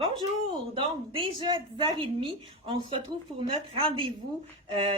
Bonjour! Donc, déjà 10h30, on se retrouve pour notre rendez-vous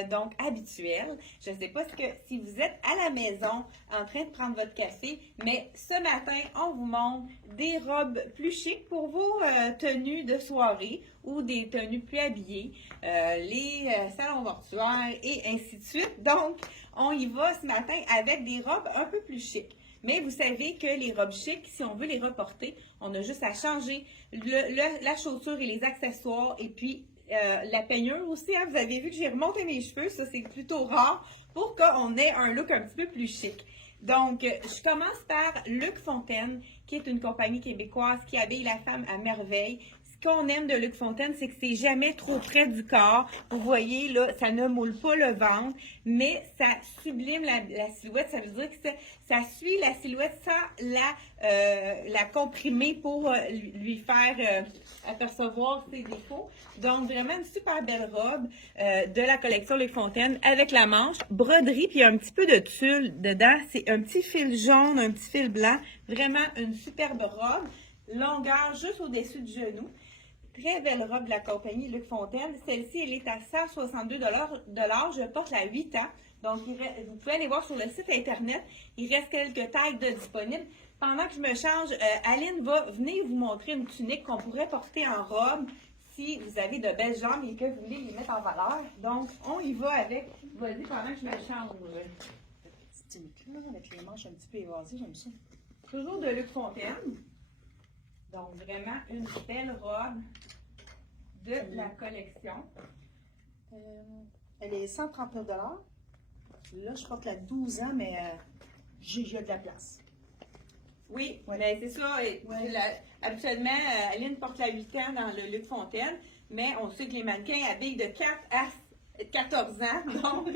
donc habituel. Je ne sais pas si vous êtes à la maison en train de prendre votre café, mais ce matin, on vous montre des robes plus chics pour vos tenues de soirée ou des tenues plus habillées, les salons mortuaires et ainsi de suite. Donc, on y va ce matin avec des robes un peu plus chics. Mais vous savez que les robes chics, si on veut les reporter, on a juste à changer la chaussure et les accessoires et puis la peignure aussi. Hein. Vous avez vu que j'ai remonté mes cheveux, ça c'est plutôt rare pour qu'on ait un look un petit peu plus chic. Donc, je commence par Luc Fontaine, qui est une compagnie québécoise qui habille la femme à merveille. Ce qu'on aime de Luc Fontaine, c'est que c'est jamais trop près du corps. Vous voyez, là, ça ne moule pas le ventre, mais ça sublime la silhouette. Ça veut dire que ça suit la silhouette sans la comprimer pour lui faire apercevoir ses défauts. Donc, vraiment une super belle robe de la collection Luc Fontaine avec la manche, broderie, puis un petit peu de tulle dedans. C'est un petit fil jaune, un petit fil blanc. Vraiment une superbe robe. Longueur juste au-dessus du genou. Très belle robe de la compagnie Luc Fontaine. Celle-ci, elle est à 162 $. Je porte la 8 ans. Donc, vous pouvez aller voir sur le site Internet. Il reste quelques tailles de disponibles. Pendant que je me change, Aline va venir vous montrer une tunique qu'on pourrait porter en robe si vous avez de belles jambes et que vous voulez les mettre en valeur. Donc, on y va avec. Vas-y, pendant que je me change. Cette tunique-là, avec les manches un petit peu évasées, j'aime ça. Toujours de Luc Fontaine. Donc, vraiment une belle robe de la collection. Elle est 139 $. Là, je porte la 12 ans, mais j'ai de la place. Oui, mais c'est ça. Habituellement, Aline porte la 8 ans dans le Luc Fontaine, mais on sait que les mannequins habillent de 4 à 14 ans. Donc,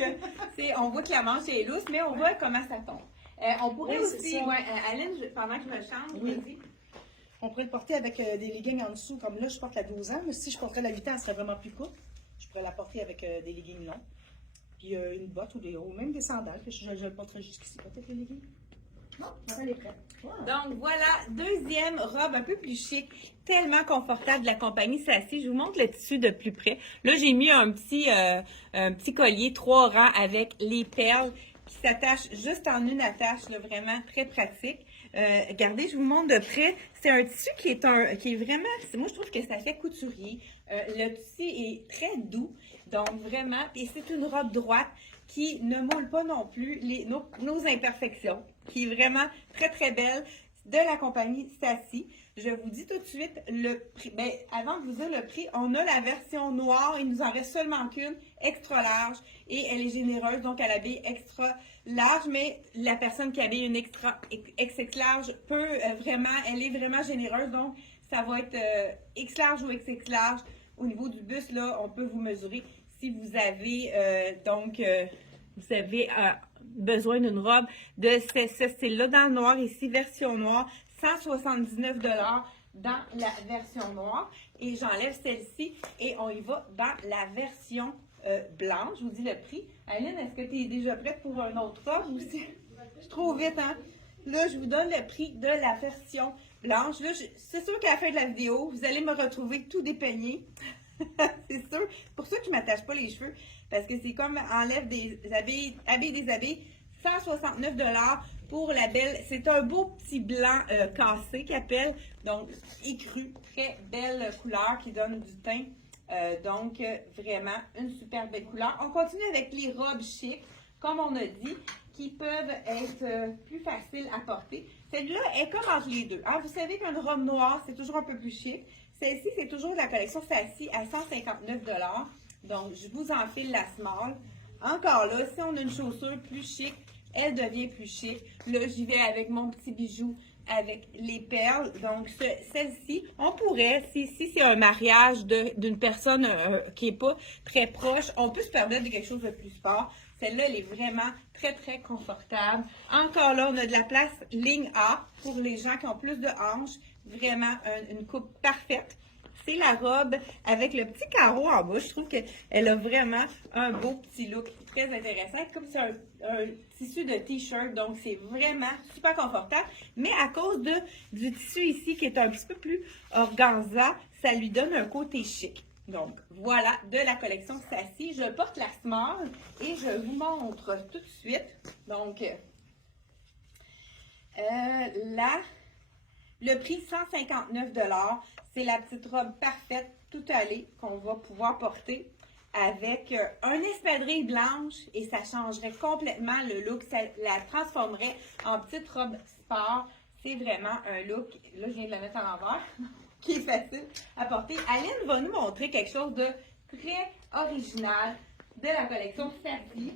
on voit que la manche est lousse, mais on voit comment ça tombe. On pourrait aussi, Aline, pendant que je me change, vas-y. On pourrait le porter avec des leggings en dessous, comme là, je porte la 12 ans, mais si je porterais la 8 ans, elle serait vraiment plus courte. Je pourrais la porter avec des leggings longs, puis une botte ou même des sandales, puis je le porterai jusqu'ici, peut-être les leggings. Non, elle est prête. Wow. Donc voilà, deuxième robe un peu plus chic, tellement confortable de la compagnie Sassy. Je vous montre le tissu de plus près. Là, j'ai mis un petit collier 3 rangs avec les perles qui s'attachent juste en une attache, là, vraiment très pratique. Regardez, je vous montre de près. C'est un tissu qui est vraiment, moi je trouve que ça fait couturier. Le tissu est très doux, donc vraiment, et c'est une robe droite qui ne moule pas non plus nos imperfections, qui est vraiment très très belle, de la compagnie Sassy. Je vous dis tout de suite le prix. Bien, avant de vous dire le prix, on a la version noire. Il nous en reste seulement qu'une, extra large. Et elle est généreuse, donc elle habille extra large. Mais la personne qui habille une extra XX large peut elle est vraiment généreuse. Donc, ça va être X large ou XX large. Au niveau du buste, là, on peut vous mesurer si vous avez besoin d'une robe de ce style-là dans le noir ici, version noire, 179 $ dans la version noire. Et j'enlève celle-ci et on y va dans la version blanche. Je vous dis le prix. Aline, est-ce que tu es déjà prête pour un autre robe aussi? Je suis trop vite, hein? Là, je vous donne le prix de la version blanche. Là, c'est sûr qu'à la fin de la vidéo, vous allez me retrouver tout dépeigné. C'est sûr. Pour ça que je ne m'attache pas les cheveux. Parce que c'est comme enlève des habits, habille des habits. 169 $ pour la belle. C'est un beau petit blanc cassé qu'il appelle. Donc, écru. Très belle couleur qui donne du teint. Donc, vraiment une super belle couleur. On continue avec les robes chic, comme on a dit, qui peuvent être plus faciles à porter. Celle-là est comme entre les deux. Hein? Vous savez qu'une robe noire, c'est toujours un peu plus chic. Celle-ci, c'est toujours de la collection Sassy à 159 $. Donc, je vous enfile la small. Encore là, si on a une chaussure plus chic, elle devient plus chic. Là, j'y vais avec mon petit bijou, avec les perles. Donc, celle-ci, on pourrait, si c'est un mariage d'une personne qui n'est pas très proche, on peut se permettre de quelque chose de plus fort. Celle-là, elle est vraiment très, très confortable. Encore là, on a de la place ligne A pour les gens qui ont plus de hanches. Vraiment une coupe parfaite. c'est la robe avec le petit carreau en bas. Je trouve qu'elle a vraiment un beau petit look très intéressant. Comme c'est un tissu de t-shirt, donc c'est vraiment super confortable. Mais à cause du tissu ici qui est un petit peu plus organza, ça lui donne un côté chic. Donc, voilà de la collection Sassy. Je porte la small et je vous montre tout de suite. Donc, le prix 159 $, c'est la petite robe parfaite, tout allée, qu'on va pouvoir porter avec un espadrille blanche et ça changerait complètement le look. Ça la transformerait en petite robe sport. C'est vraiment un look, là je viens de la mettre à l'envers, qui est facile à porter. Aline va nous montrer quelque chose de très original de la collection Sassy.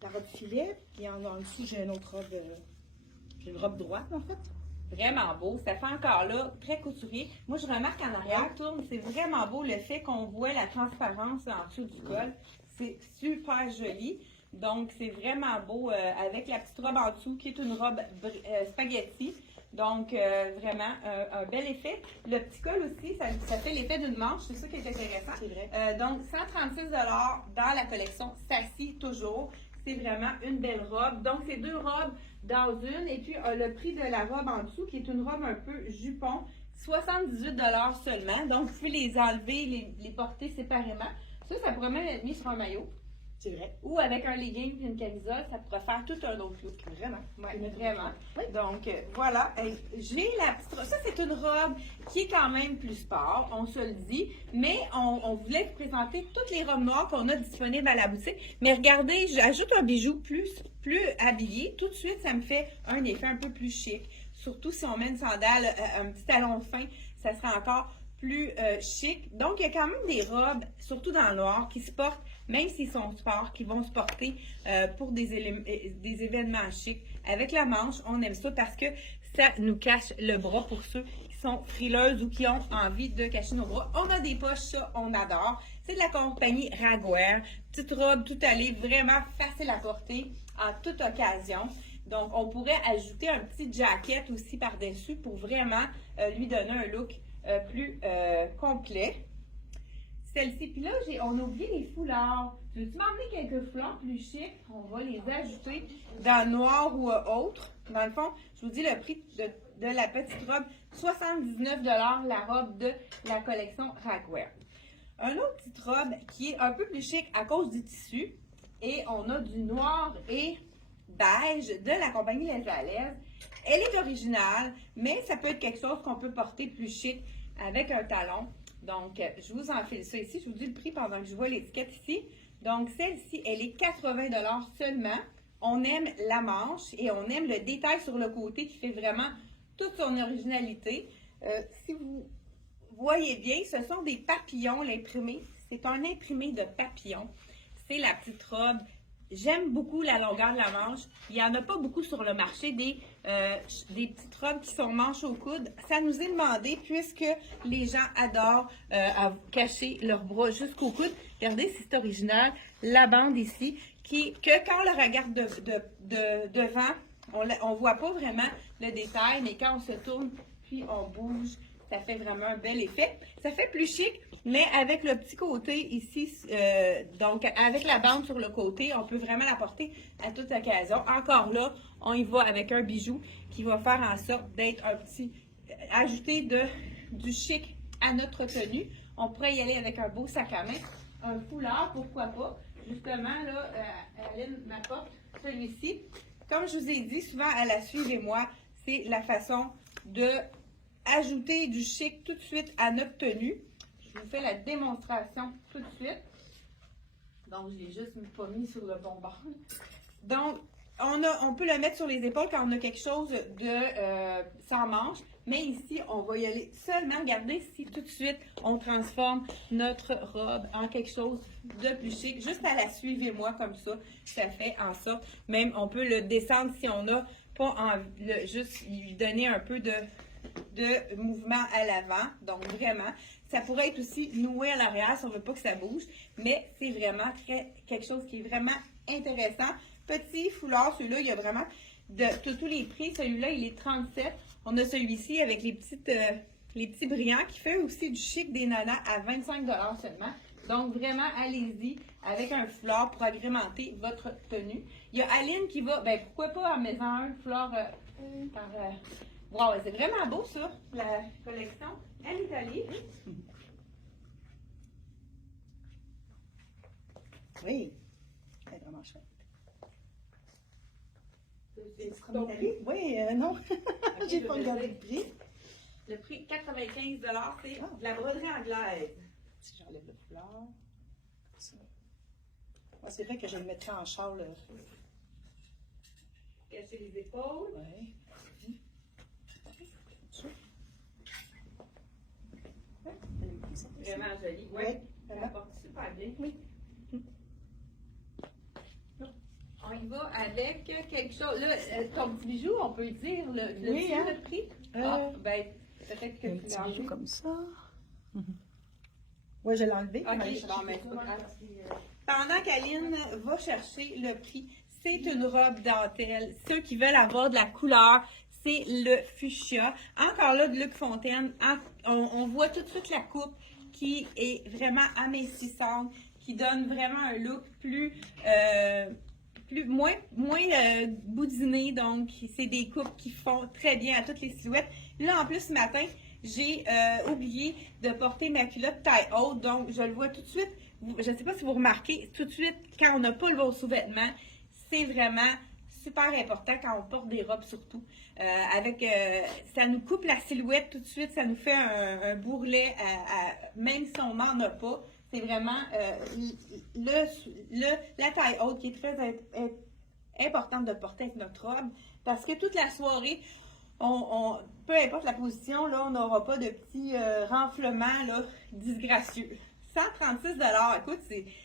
La robe filet, puis en dessous, j'ai une autre robe, j'ai une robe droite en fait. Vraiment beau. Ça fait encore là très couturier. Moi, je remarque en arrière, tourne, c'est vraiment beau le fait qu'on voit la transparence en dessous du col. C'est super joli. Donc, c'est vraiment beau avec la petite robe en dessous qui est une robe spaghetti. Donc, vraiment, un bel effet. Le petit col aussi, ça fait l'effet d'une manche. C'est ça qui est intéressant. C'est vrai. Donc, 136 $ dans la collection Sassy, toujours. C'est vraiment une belle robe. Donc, c'est deux robes dans une. Et puis, le prix de la robe en dessous, qui est une robe un peu jupon, 78 $ seulement. Donc, vous pouvez les enlever, les porter séparément. Ça pourrait même être mis sur un maillot. C'est vrai. Ou avec un legging et une camisole, ça pourrait faire tout un autre look. Vraiment. Oui, vraiment. Oui. Donc, voilà. J'ai la petite robe. Ça, c'est une robe qui est quand même plus sport, on se le dit. Mais on voulait vous présenter toutes les robes noires qu'on a disponibles à la boutique. Mais regardez, j'ajoute un bijou plus habillé. Tout de suite, ça me fait un effet un peu plus chic. Surtout si on met une sandale, un petit talon fin, ça sera encore plus chic. Donc, il y a quand même des robes, surtout dans le noir, qui se portent, même s'ils sont sport, qui vont se porter pour des événements chics. Avec la manche, on aime ça parce que ça nous cache le bras pour ceux qui sont frileuses ou qui ont envie de cacher nos bras. On a des poches, ça, on adore. C'est de la compagnie Ragwear. Petite robe tout allée, vraiment facile à porter en toute occasion. Donc, on pourrait ajouter un petit jacket aussi par-dessus pour vraiment lui donner un look plus complet. Celle-ci, puis là, on a oublié les foulards. Veux-tu m'emmener quelques foulards plus chics? On va les ajouter dans le noir ou autre. Dans le fond, je vous dis le prix de la petite robe, 79 $, la robe de la collection Ragwear. Une autre petite robe qui est un peu plus chic à cause du tissu. Et on a du noir et beige de la compagnie Les Alaises. Elle est originale, mais ça peut être quelque chose qu'on peut porter plus chic avec un talon. Donc, je vous enfile ça ici. Je vous dis le prix pendant que je vois l'étiquette ici. Donc, celle-ci, elle est 80 $ seulement. On aime la manche et on aime le détail sur le côté qui fait vraiment toute son originalité. Si vous voyez bien, ce sont des papillons, l'imprimé. C'est un imprimé de papillons. C'est la petite robe. J'aime beaucoup la longueur de la manche. Il n'y en a pas beaucoup sur le marché des petites robes qui sont manches au coude. Ça nous est demandé puisque les gens adorent cacher leurs bras jusqu'au coude. Regardez si c'est original. La bande ici, que quand on la regarde devant, on ne voit pas vraiment le détail, mais quand on se tourne puis on bouge, ça fait vraiment un bel effet. Ça fait plus chic, mais avec le petit côté ici, donc avec la bande sur le côté, on peut vraiment la porter à toute occasion. Encore là, on y va avec un bijou qui va faire en sorte d'être un petit, ajouter du chic à notre tenue. On pourrait y aller avec un beau sac à main, un foulard, pourquoi pas. Justement, là, Aline m'apporte celui-ci. Comme je vous ai dit, souvent à la suivez-moi, c'est la façon de ajouter du chic tout de suite à notre tenue. Je vous fais la démonstration tout de suite. Donc, je l'ai juste pas mis sur le bon bord. Donc, on peut le mettre sur les épaules quand on a quelque chose de sans manche. Mais ici, on va y aller seulement. Regardez si tout de suite, on transforme notre robe en quelque chose de plus chic. Juste à la suivez-moi comme ça. Ça fait en sorte. Même, on peut le descendre si on n'a pas envie, juste lui donner un peu de mouvement à l'avant. Donc, vraiment, ça pourrait être aussi noué à l'arrière si on ne veut pas que ça bouge. Mais c'est vraiment quelque chose qui est vraiment intéressant. Petit foulard, celui-là, il y a vraiment de tous les prix. Celui-là, il est 37. On a celui-ci avec les petits brillants qui fait aussi du chic des nanas à 25 seulement. Donc, vraiment, allez-y avec un foulard pour agrémenter votre tenue. Il y a Aline qui va, ben pourquoi pas en mettant un foulard par... wow, c'est vraiment beau ça, la collection. Elle est allée. Oui, elle est vraiment chouette. C'est Ton prix? Oui, non. J'ai pas regardé le prix. Le prix 95 c'est de la broderie anglaise. Si j'enlève le foulard. Ça. Ouais, c'est vrai que je le mettrais en châle. Cacher les épaules. Oui. Vraiment joli. Oui, ça porte super bien. Oui. On y va avec quelque chose. Là, ton petit bijou, on peut dire le, Oui, hein? le prix? Ben, peut-être que Un tu petit l'as bijou enlevé. comme ça. Oui, je l'ai enlevé. OK, bon, mais c'est pas grave. Pendant qu'Aline va chercher le prix, c'est une robe dentelle. Ceux qui veulent avoir de la couleur, c'est le fuchsia. Encore là, de Luc Fontaine. On voit tout de suite la coupe qui est vraiment amincissante, qui donne vraiment un look moins boudiné. Donc, c'est des coupes qui font très bien à toutes les silhouettes. Là, en plus, ce matin, j'ai oublié de porter ma culotte taille haute. Donc, je le vois tout de suite. Je ne sais pas si vous remarquez, tout de suite, quand on n'a pas le bon sous-vêtement, c'est vraiment super important quand on porte des robes surtout. Ça nous coupe la silhouette tout de suite, ça nous fait un bourrelet, même si on n'en a pas. C'est vraiment la taille haute qui est très importante de porter avec notre robe parce que toute la soirée, peu importe la position, là, on n'aura pas de petits renflements là, disgracieux. 136 $. Écoute,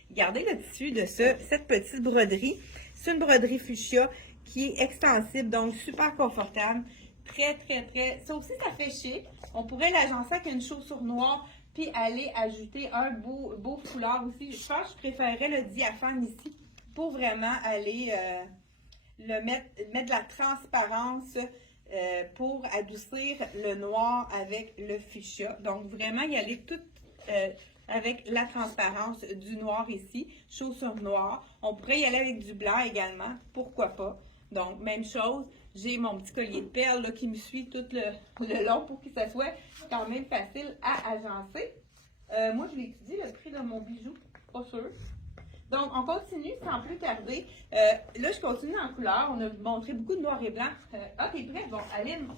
regardez le tissu de cette petite broderie. C'est une broderie fuchsia qui est extensible, donc super confortable. Très, très, très. Ça aussi, ça fait chic. On pourrait l'agencer avec une chaussure noire puis aller ajouter un beau foulard aussi. Je pense que je préférerais le diaphane ici pour vraiment aller mettre de la transparence pour adoucir le noir avec le fuchsia. Donc, vraiment y aller tout avec la transparence du noir ici, chaussure noire. On pourrait y aller avec du blanc également, pourquoi pas. Donc, même chose, j'ai mon petit collier de perles là, qui me suit tout le long pour que ça soit quand même facile à agencer. Moi, je vais étudier le prix de mon bijou, pas sûr. Donc, on continue sans plus tarder. Là, je continue en couleur. On a montré beaucoup de noir et blanc. T'es prête? Bon, Aline,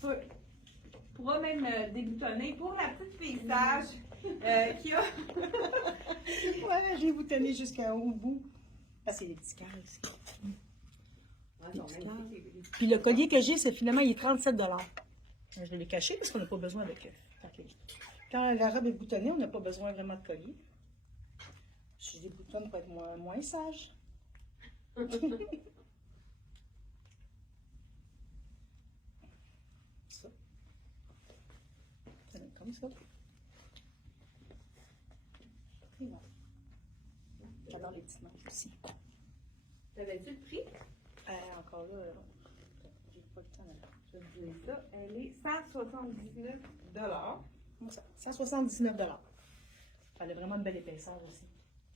tu pourras même déboutonner pour la petite fille sage qui a... Ouais, je vais vous tenir jusqu'au bout. Ah, c'est les petits cœurs ici. Puis le collier que j'ai, c'est finalement, il est 37 $. Je l'ai caché parce qu'on n'a pas besoin avec quand la robe est boutonnée, on n'a pas besoin vraiment de collier. Je les boutonne pour être moins sage. Ça. Ça donne comme ça. Et voilà. J'adore les petites manches aussi. T'avais-tu le prix? Encore là, j'ai pas le temps là. Je vais vous dire ça. Elle est 179 $. 179 $. Elle a vraiment une belle épaisseur aussi.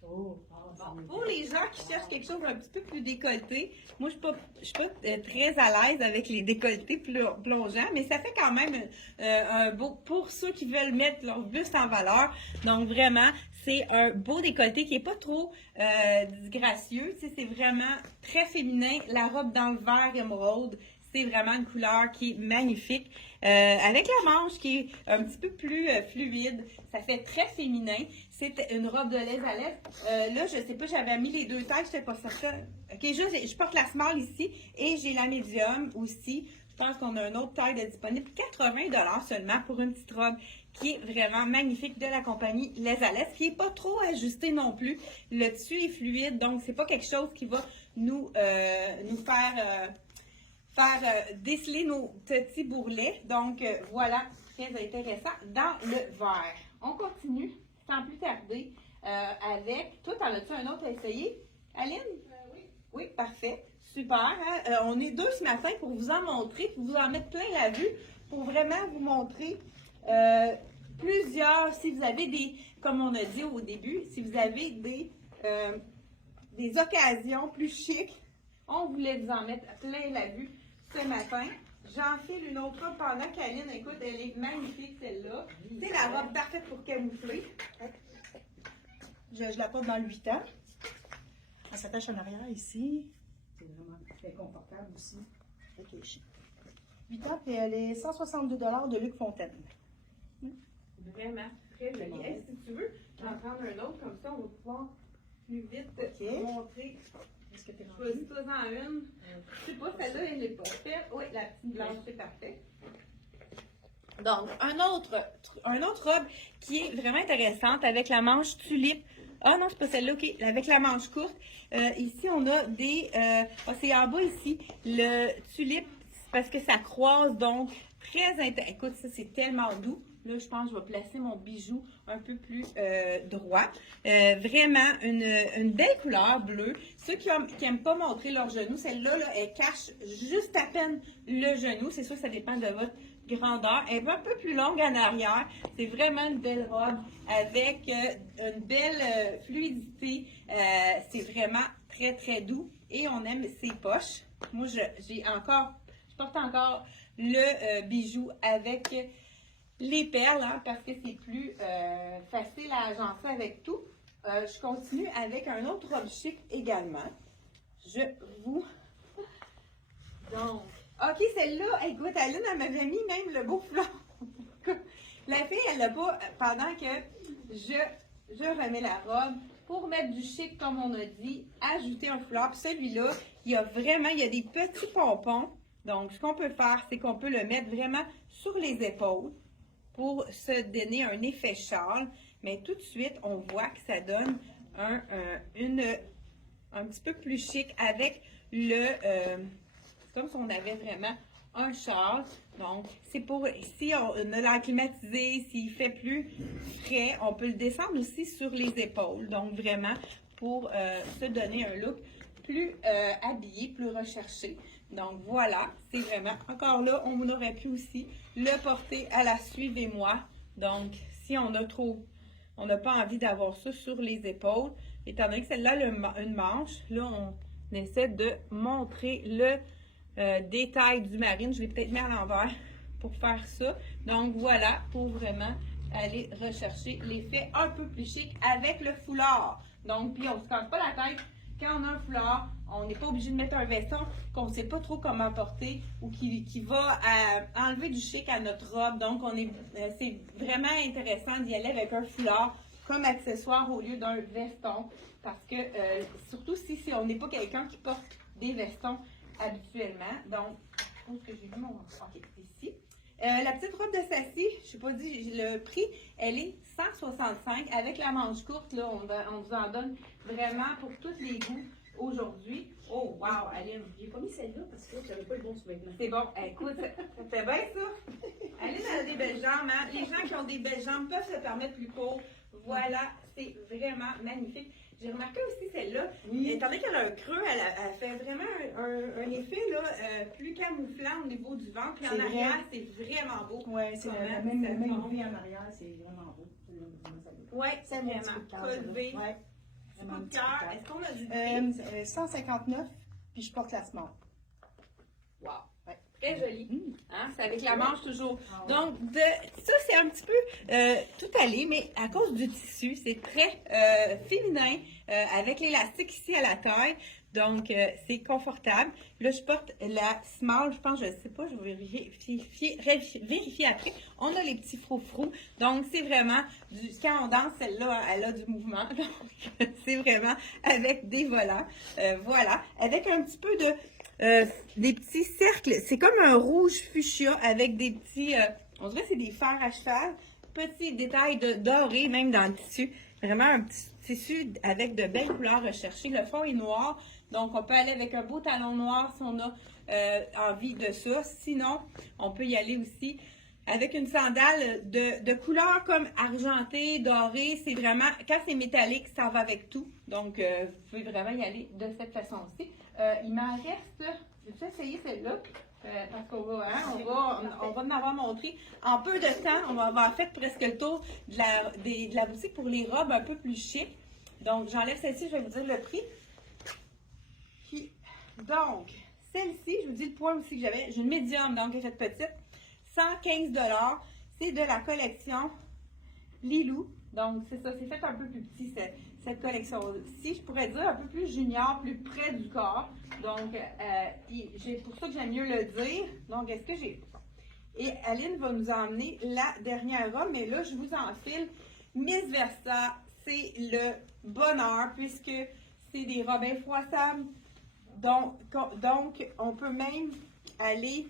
Oh, Bon, pour les gens qui cherchent quelque chose un petit peu plus décolleté, moi je suis pas très à l'aise avec les décolletés plongeants, mais ça fait quand même un beau pour ceux qui veulent mettre leur buste en valeur. Donc vraiment, c'est un beau décolleté qui est pas trop disgracieux. Tu sais, c'est vraiment très féminin. La robe dans le vert émeraude, c'est vraiment une couleur qui est magnifique. Avec la manche qui est un petit peu plus fluide, ça fait très féminin. C'est une robe de laisse à laisse. Là, je sais pas, j'avais mis les deux tailles, je n'étais pas certaine. OK, je porte la small ici et j'ai la médium aussi. Je pense qu'on a une autre taille de disponible. 80 $ seulement pour une petite robe qui est vraiment magnifique de la compagnie Les à l'aise, qui n'est pas trop ajustée non plus. Le tissu est fluide, donc c'est pas quelque chose qui va nous faire déceler nos petits bourrelets. Donc, voilà, très intéressant dans le vert. On continue, sans plus tarder, avec... Toi, t'en as-tu un autre à essayer, Aline? Oui. Oui, parfait. super. Hein? On est deux ce matin pour vous en montrer, pour vous en mettre plein la vue, pour vraiment vous montrer plusieurs, si vous avez des, comme on a dit au début, si vous avez des occasions plus chics, on voulait vous en mettre plein la vue ce matin. J'enfile une autre robe pendant qu'Aline, écoute, elle est magnifique celle-là. C'est la robe parfaite pour camoufler. Je la porte dans le 8 ans. Elle s'attache en arrière ici. C'est vraiment très confortable aussi. Très chic. 8 ans, puis elle est 162 $ de Luc Fontaine. Vraiment, très joli. Hey, si tu veux, je vais en prendre un autre, comme ça on va pouvoir plus vite montrer. Est-ce que tu es Choisis-toi-en une. Je sais pas, celle-là, elle n'est pas faite. Oui, la petite blanche, c'est parfait. Donc, un autre robe qui est vraiment intéressante avec la manche tulipe. Ah non, c'est pas celle-là, ok. Avec la manche courte. Ici, on a des... c'est en bas ici, le tulipe, parce que ça croise, donc très intéressant. Écoute, ça, c'est tellement doux. Là, je pense que je vais placer mon bijou un peu plus droit. Vraiment, une belle couleur bleue. Ceux qui n'aiment pas montrer leur genou, celle-là, là, elle cache juste à peine le genou. C'est sûr que ça dépend de votre grandeur. Elle est un peu plus longue en arrière. C'est vraiment une belle robe avec une belle fluidité. C'est vraiment très, très doux. Et on aime ses poches. Moi, je porte encore le bijou avec les perles, hein, parce que c'est plus facile à agencer avec tout. Je continue avec un autre robe chic également. Je vous... Donc, ok, celle-là, écoute, Aline, elle m'avait mis même le beau foulard. La fille, elle l'a pas, pendant que je remets la robe, pour mettre du chic, comme on a dit, ajouter un foulard. Puis celui-là, il y a des petits pompons. Donc, ce qu'on peut faire, c'est qu'on peut le mettre vraiment sur les épaules pour se donner un effet châle, mais tout de suite, on voit que ça donne un petit peu plus chic avec c'est comme si on avait vraiment un châle. Donc, c'est pour, si on a l'air climatisé, s'il fait plus frais, on peut le descendre aussi sur les épaules. Donc, vraiment, pour se donner un look plus habillé, plus recherché. Donc voilà, c'est vraiment, encore là, on aurait pu aussi le porter à la suivez-moi. Donc, si on n'a pas envie d'avoir ça sur les épaules, étant donné que celle-là a une manche, là, on essaie de montrer le détail du marine. Je l'ai peut-être mis à l'envers pour faire ça. Donc voilà, pour vraiment aller rechercher l'effet un peu plus chic avec le foulard. Donc, puis on ne se casse pas la tête. Quand on a un foulard, on n'est pas obligé de mettre un veston qu'on ne sait pas trop comment porter ou qui va enlever du chic à notre robe. Donc, c'est vraiment intéressant d'y aller avec un foulard comme accessoire au lieu d'un veston. Parce que, surtout si on n'est pas quelqu'un qui porte des vestons habituellement. Donc, je pense que j'ai vu mon... OK, c'est ici. La petite robe de Sassy, je ne sais pas dit le prix, elle est 165 avec la manche courte. Là, on vous en donne vraiment pour tous les goûts aujourd'hui. Oh, wow, Aline. J'ai pas mis celle-là parce que j'avais pas le bon sous-vêtement. C'est bon. Écoute, ça fait bien ça. Aline a des belles jambes. Hein? Les gens qui ont des belles jambes peuvent se permettre plus court. Voilà, c'est vraiment magnifique. J'ai remarqué aussi celle-là, étant donné qu'elle a un creux, elle fait vraiment un effet là, plus camouflant au niveau du ventre. Puis en arrière, c'est vraiment beau. Oui, c'est le même bruit en arrière, c'est vraiment beau. Oui, c'est vraiment relevé. Coup de cœur. Est-ce qu'on a du prix? 159, puis je porte la small. Wow. Très joli. Hein? C'est avec la manche toujours. Ah ouais. Donc, ça, c'est un petit peu tout allé, mais à cause du tissu, c'est très féminin, avec l'élastique ici à la taille. Donc, c'est confortable. Là, je porte la small, je pense, je ne sais pas, je vais vérifier après. On a les petits froufrous. Donc, c'est vraiment, quand on danse, celle-là, elle a du mouvement. Donc, c'est vraiment avec des volants. Voilà. Avec un petit peu de... des petits cercles, c'est comme un rouge fuchsia avec des petits, on dirait que c'est des fers à cheval, petits détails dorés même dans le tissu, vraiment un petit tissu avec de belles couleurs recherchées. Le fond est noir, donc on peut aller avec un beau talon noir si on a envie de ça. Sinon, on peut y aller aussi avec une sandale de couleur comme argentée, dorée. C'est vraiment, quand c'est métallique, ça va avec tout. Donc, vous pouvez vraiment y aller de cette façon-ci. Il m'en reste, je vais essayer celle-là. Parce qu'on va, hein, on va en avoir montré. En peu de temps, on va avoir fait presque le tour de la boutique pour les robes un peu plus chic. Donc, j'enlève celle-ci, je vais vous dire le prix. Donc, celle-ci, je vous dis le poids aussi que j'avais. J'ai une médium, donc elle est petite. 115 $. C'est de la collection Lilou. Donc, c'est ça, c'est fait un peu plus petit, cette collection-ci. Je pourrais dire un peu plus junior, plus près du corps. Donc, c'est pour ça que j'aime mieux le dire. Donc, est-ce que j'ai... Et Aline va nous emmener la dernière robe, mais là, je vous enfile Miss Versa. C'est le bonheur, puisque c'est des robes infroissables. Donc, on peut même aller...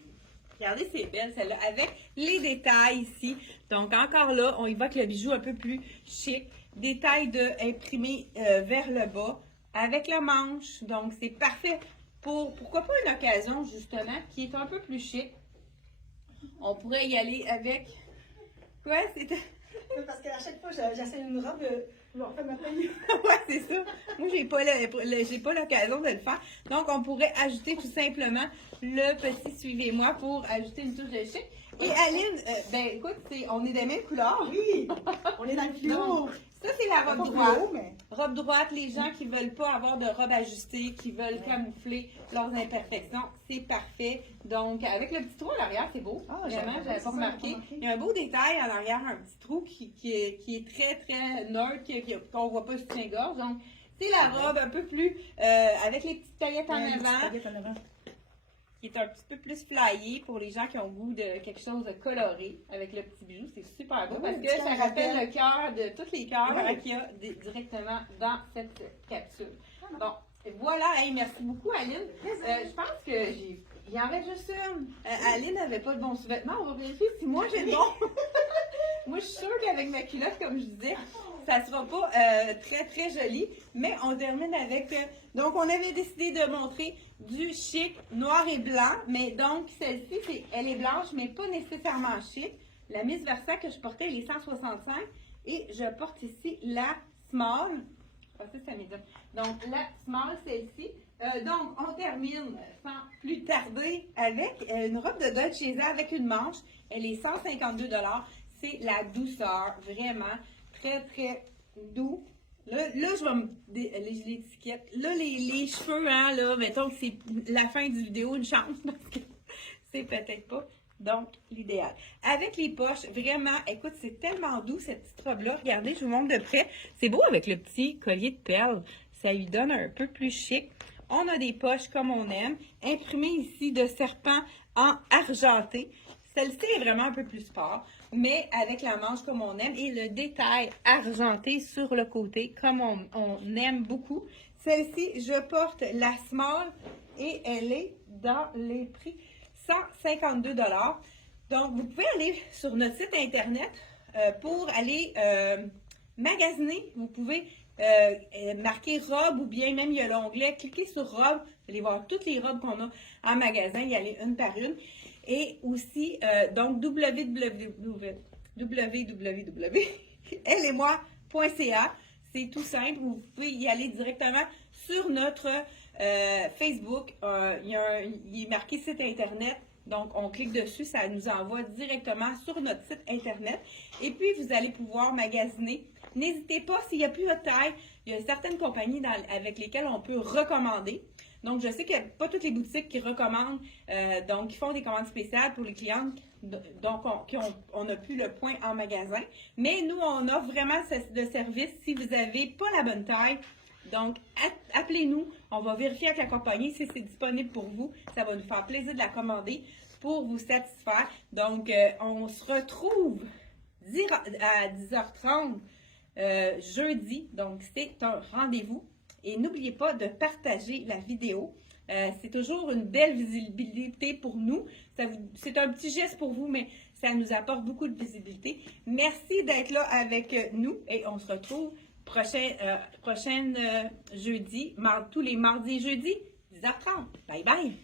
Regardez, c'est belle celle-là, avec les détails ici. Donc, encore là, on y va avec le bijou un peu plus chic. Détails imprimés vers le bas, avec la manche. Donc, c'est parfait pour, pourquoi pas une occasion, justement, qui est un peu plus chic. On pourrait y aller avec... Quoi? C'était... Parce qu'à chaque fois, j'essaie une robe, je vais refaire ma peine. Ouais, c'est ça. Moi, j'ai pas l'occasion de le faire. Donc, on pourrait ajouter tout simplement le petit suivez-moi pour ajouter une touche de chic. Et Aline, ben écoute, on est des mêmes couleurs. Oui, on est dans le fluo. Donc, ça, c'est la robe Pas droite. fluo, mais... Robe droite, les gens qui veulent pas avoir de robe ajustée, qui veulent camoufler leurs imperfections, c'est parfait. Donc, avec le petit trou à l'arrière, c'est beau. Ah, Vraiment, j'avais j'avais pas remarqué. Il y a un beau détail en arrière, un petit trou qui est très, très neutre, qu'on voit pas sur les gorge. Donc, c'est la robe un peu plus, avec les petites paillettes en avant, qui est un petit peu plus flyée pour les gens qui ont le goût de quelque chose de coloré avec le petit bijou. C'est super beau parce que ça rappelle le cœur de tous les cœurs qu'il y a directement dans cette capsule. Bon, et voilà. Hey, merci beaucoup, Aline. Je pense que il y en reste juste une. Aline n'avait pas de bon sous-vêtements. On va vérifier si moi j'ai le bon. Moi, je suis sûre qu'avec ma culotte, comme je disais, ça sera pas très, très joli. Mais on termine avec... donc, on avait décidé de montrer du chic noir et blanc. Mais donc, celle-ci, elle est blanche, mais pas nécessairement chic. La Miss Versa que je portais, elle est 165. Et je porte ici la small. Je pensais que ça médium. Donc, la small, celle-ci. Donc, on termine sans plus tarder avec une robe de Dolce Vita avec une manche. Elle est 152 $. C'est la douceur, vraiment très, très doux. Là je vais me... l'étiquette. Là, les cheveux, hein, là, mettons que c'est la fin du vidéo, une chance, parce que c'est peut-être pas, donc, l'idéal. Avec les poches, vraiment, écoute, c'est tellement doux, cette petite robe-là. Regardez, je vous montre de près. C'est beau avec le petit collier de perles. Ça lui donne un peu plus chic. On a des poches comme on aime, imprimées ici de serpents en argenté. Celle-ci est vraiment un peu plus sport, mais avec la manche comme on aime et le détail argenté sur le côté comme on aime beaucoup. Celle-ci, je porte la small et elle est dans les prix 152 $. Donc, vous pouvez aller sur notre site internet pour aller magasiner. Vous pouvez marquer robe ou bien même il y a l'onglet, cliquez sur robe, vous allez voir toutes les robes qu'on a en magasin, y aller une par une. Et aussi, donc, elletmoi.ca. C'est tout simple. Vous pouvez y aller directement sur notre Facebook. Il est marqué site Internet. Donc, on clique dessus, ça nous envoie directement sur notre site Internet. Et puis, vous allez pouvoir magasiner. N'hésitez pas, s'il n'y a plus votre taille, il y a certaines compagnies avec lesquelles on peut recommander. Donc, je sais qu'il n'y a pas toutes les boutiques qui recommandent, donc qui font des commandes spéciales pour les clientes, donc on n'a plus le point en magasin. Mais nous, on offre vraiment de service si vous n'avez pas la bonne taille. Donc, appelez-nous, on va vérifier avec la compagnie si c'est disponible pour vous. Ça va nous faire plaisir de la commander pour vous satisfaire. Donc, on se retrouve à 10h30 jeudi. Donc, c'est un rendez-vous. Et n'oubliez pas de partager la vidéo. C'est toujours une belle visibilité pour nous. C'est un petit geste pour vous, mais ça nous apporte beaucoup de visibilité. Merci d'être là avec nous et on se retrouve prochaine jeudi, tous les mardis et jeudis, 10h30. Bye bye!